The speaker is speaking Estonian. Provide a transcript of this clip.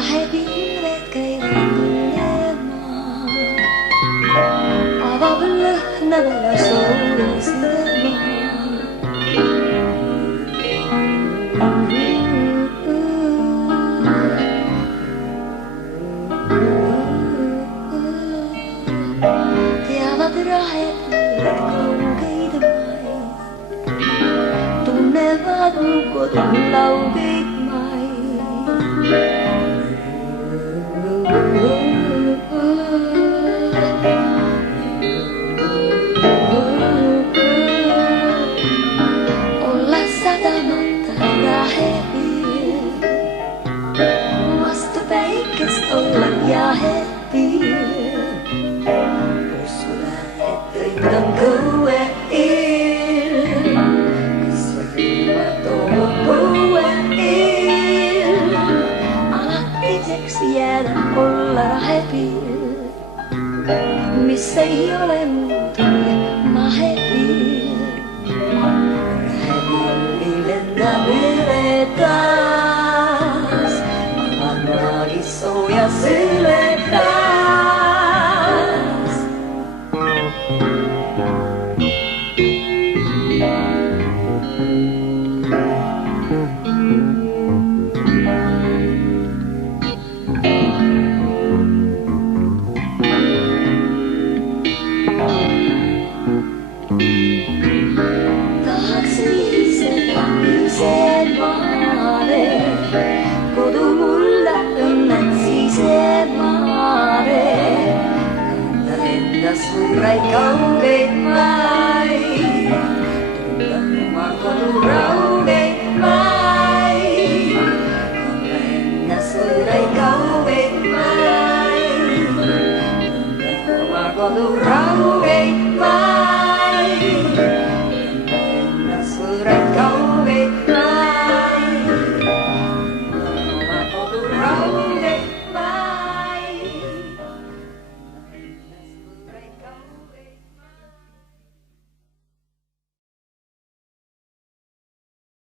pilvet käivad tunnema, avab lõhnavale soosema. Teavad rahepõlved kaugeid maid, tunnevad mu kodul laugeid maid. Olla sadamatta rahepiir, vastu päikest olla jahepiir. Rindan kõue eel, kas võivad toob põue eel, alatiseks jääda olla rahepiir, mis ei ole muud kui mahepiir. Rahepiiri lendab üle taas, avad maagi sooja süle taas. Tahaks viised maale, kodu mulle õnnetsised maale, kanda enda suuraid kaugeid maid, tunda oma kodu raugeid maid, kanda enda suuraid kaugeid maid, tunda oma kodu raugeid maid.